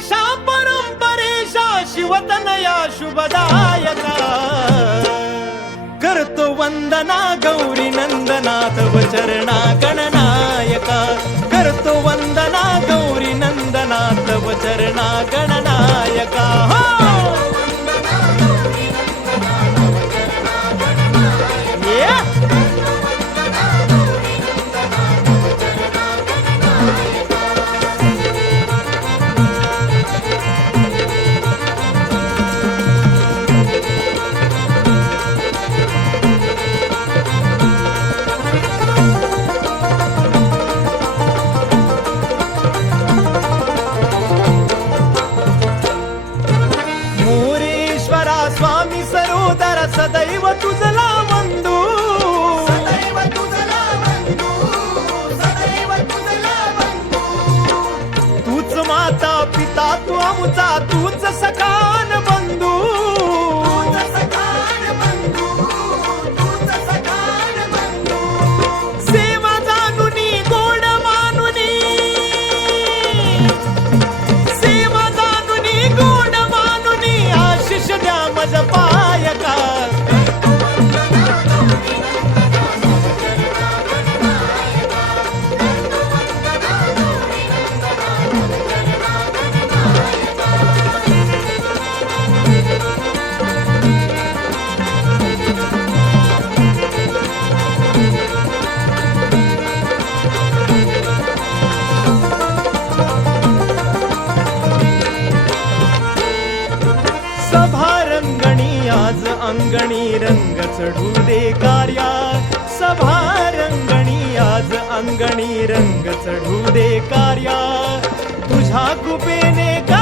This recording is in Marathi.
देशा परंपरेशा शिवतनया शुभदायका. करतो वंदना गौरी नंदनाथ तव चरणा गणनायका करतो वंदना गौरी नंदनाथ तव चरणा गण स्वामी सरोदर सदैव तुझला वंदू सदैव तुझला बंधू सदैव तुझला बंधू. तूच माता पिता तू आमचा तूच सखान सभा रंगणी आज अंगणी रंग चढू दे कार्या. सभा रंगणी आज अंगणी रंग चढू दे कार्या. तुझ्या कुपेने का